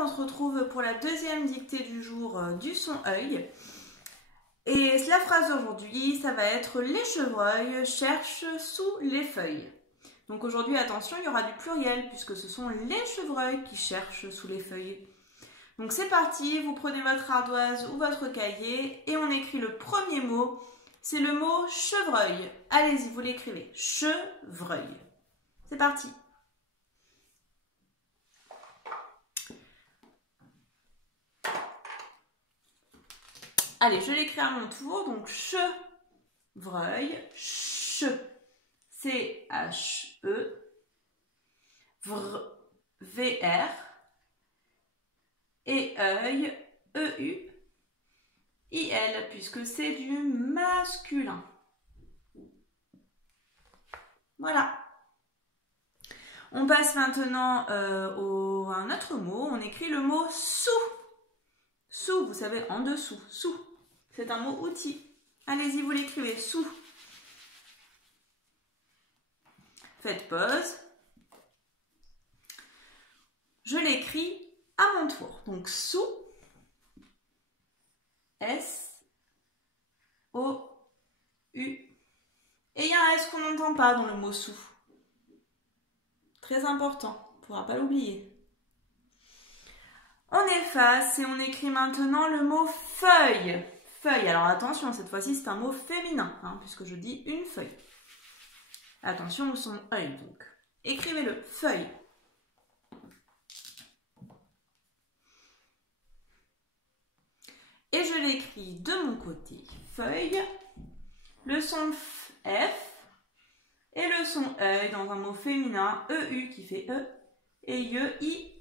on se retrouve pour la deuxième dictée du jour du son œil. Et la phrase d'aujourd'hui, ça va être « Les chevreuils cherchent sous les feuilles ». Donc aujourd'hui, attention, il y aura du pluriel puisque ce sont les chevreuils qui cherchent sous les feuilles. Donc c'est parti, vous prenez votre ardoise ou votre cahier et on écrit le premier mot. C'est le mot chevreuil. Allez-y, vous l'écrivez. Chevreuil. C'est parti. Allez, je l'écris à mon tour. Donc, chevreuil, C-H-E, V-R, et œil, E-U-I-L, puisque c'est du masculin. Voilà. On passe maintenant à un autre mot. On écrit le mot sous. Sous, vous savez, en dessous, sous. C'est un mot outil. Allez-y, vous l'écrivez, sous. Faites pause. Je l'écris à mon tour. Donc, sous, S-O-U. Et il y a un S qu'on n'entend pas dans le mot sous. Très important, on ne pourra pas l'oublier. On efface et on écrit maintenant le mot feuille. Feuille, alors attention, cette fois-ci c'est un mot féminin, puisque je dis une feuille. Attention au son œil donc. Écrivez-le, feuille. Et je l'écris de mon côté, feuille, le son F et le son œil dans un mot féminin, EU qui fait E, et I-L-L-E.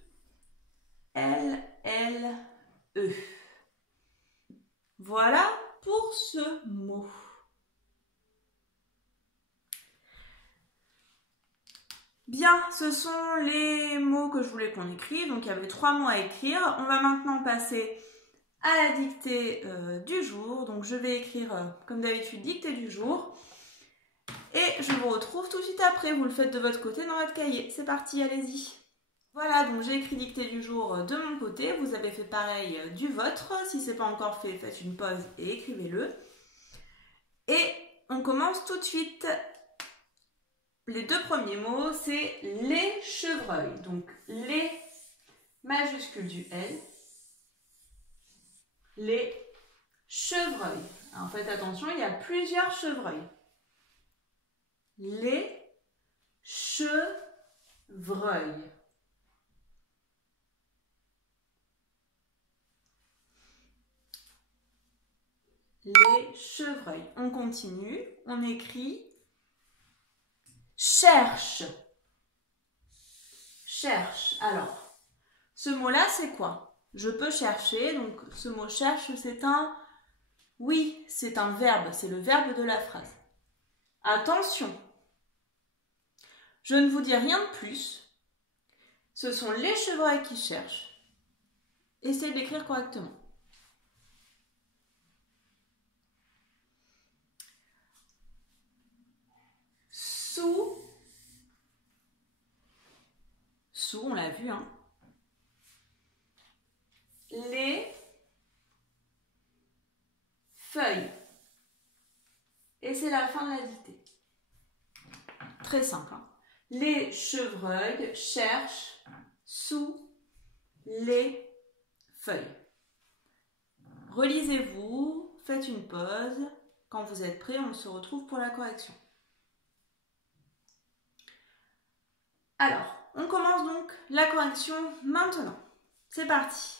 Voilà pour ce mot. Bien, ce sont les mots que je voulais qu'on écrive. Donc, il y avait 3 mots à écrire. On va maintenant passer à la dictée du jour. Donc, je vais écrire, comme d'habitude, dictée du jour. Et je vous retrouve tout de suite après. Vous le faites de votre côté dans votre cahier. C'est parti, allez-y. Voilà, donc j'ai écrit dictée du jour de mon côté. Vous avez fait pareil du vôtre. Si ce n'est pas encore fait, faites une pause et écrivez-le. Et on commence tout de suite. Les 2 premiers mots, c'est les chevreuils. Donc les majuscules du L. Les chevreuils. Alors, faites attention, il y a plusieurs chevreuils. Les chevreuils. Les chevreuils. On continue, on écrit cherche. Cherche. Alors, ce mot-là, c'est quoi? Je peux chercher, donc ce mot cherche, c'est un oui, c'est un verbe, c'est le verbe de la phrase. Attention, je ne vous dis rien de plus. Ce sont les chevreuils qui cherchent. Essayez d'écrire correctement. Sous, on l'a vu, les feuilles. Et c'est la fin de la dictée. Très simple. Les chevreuils cherchent sous les feuilles. Relisez-vous, faites une pause. Quand vous êtes prêts, on se retrouve pour la correction. Alors, on commence donc la correction maintenant. C'est parti.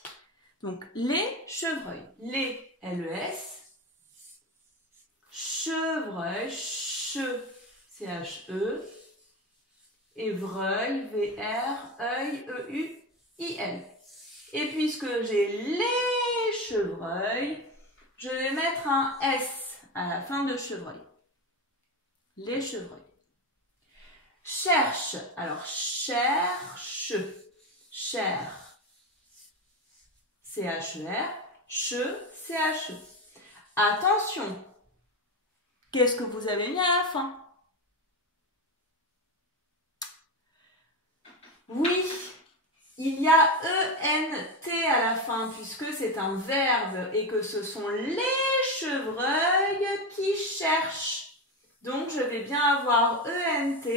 Donc, les chevreuils, les L-E-S, chevreuil, C-H-E, et vreuil, V-R, œil, E-U-I-L. Et puisque j'ai les chevreuils, je vais mettre un S à la fin de chevreuil. Les chevreuils. Cherche, alors cherche, cher, C-H-E-R, C-H-E. Attention, qu'est-ce que vous avez mis à la fin? Oui, Il y a ENT à la fin puisque c'est un verbe et que ce sont les chevreuils qui cherchent. Donc je vais bien avoir ENT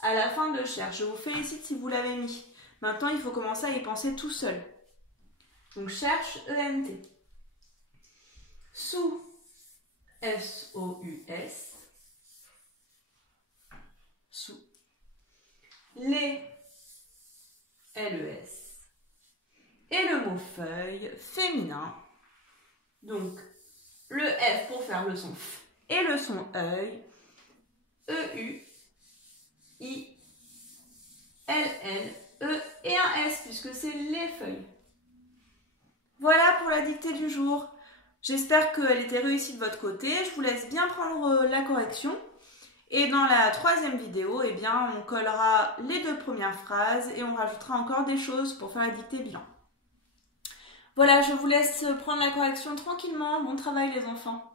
à la fin de cherche. Je vous félicite si vous l'avez mis. Maintenant il faut commencer à y penser tout seul. Donc cherche ENT. Sous S-O-U-S. Sous. Les L-E-S. Et le mot feuille féminin. Donc, le F pour faire le son F et le son œil. E-U-I-L-L-E et un S puisque c'est les feuilles. Voilà pour la dictée du jour. J'espère qu'elle était réussie de votre côté. Je vous laisse bien prendre la correction. Et dans la troisième vidéo, eh bien, on collera les 2 premières phrases et on rajoutera encore des choses pour faire la dictée bilan. Voilà, je vous laisse prendre la correction tranquillement. Bon travail les enfants.